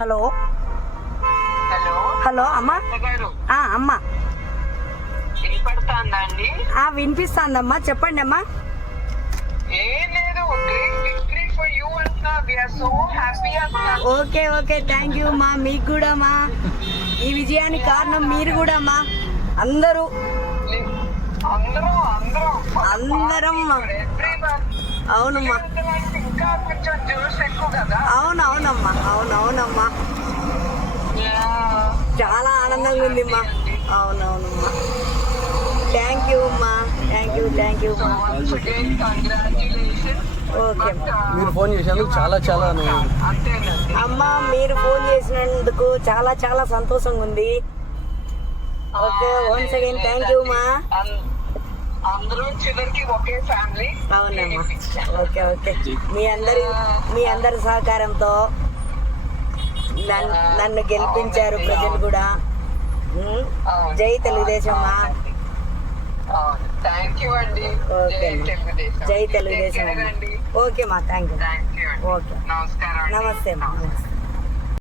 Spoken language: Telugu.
హలో హలో హలో అమ్మా. గారు అమ్మా వినపడుతుందా అండి? వినిపిస్తాందమ్మా, చెప్పండి అమ్మా. ఏం లేదు, గ్రేట్ విక్టరీ ఫర్ యూ అంటున్నా. వి ఆర్ సో హ్యాపీ అంటున్నా. ఓకే ఓకే, థ్యాంక్ యూ మా. మీకు కూడా మా, ఈ విజయానికి కారణం మీరు కూడా మా. అందరూ అందరం అవునమ్మా, ఇంకా కొంచెం జోష్ ఎక్కువ కదా. అవునవునమ్మా, అవునవునమ్మా, చాలా ఆనందంగా ఉంది మా. అవునవునమ్మా, థ్యాంక్ యూ అమ్మా, థ్యాంక్ యూ మా. ఓకే మీరు ఫోన్ చేసినందుకు చాలా చాలా అమ్మా, మీరు ఫోన్ చేసినందుకు చాలా చాలా సంతోషంగా ఉంది. Okay, once again thank you మా. అందరూ చివరికి ఒకే ఫ్యామిలీ. అవునమ్మా, ఓకే ఓకే. మీ అందరి సహకారంతో నన్ను గెలిపించారు ప్రజలు కూడా. జై తెలుగుదేశం మా. థ్యాంక్ యూ అండి. ఓకే జై తెలుగుదేశం. ఓకే మా, థ్యాంక్ యూ. ఓకే, ఓకే, నమస్కారం. నమస్తే మా.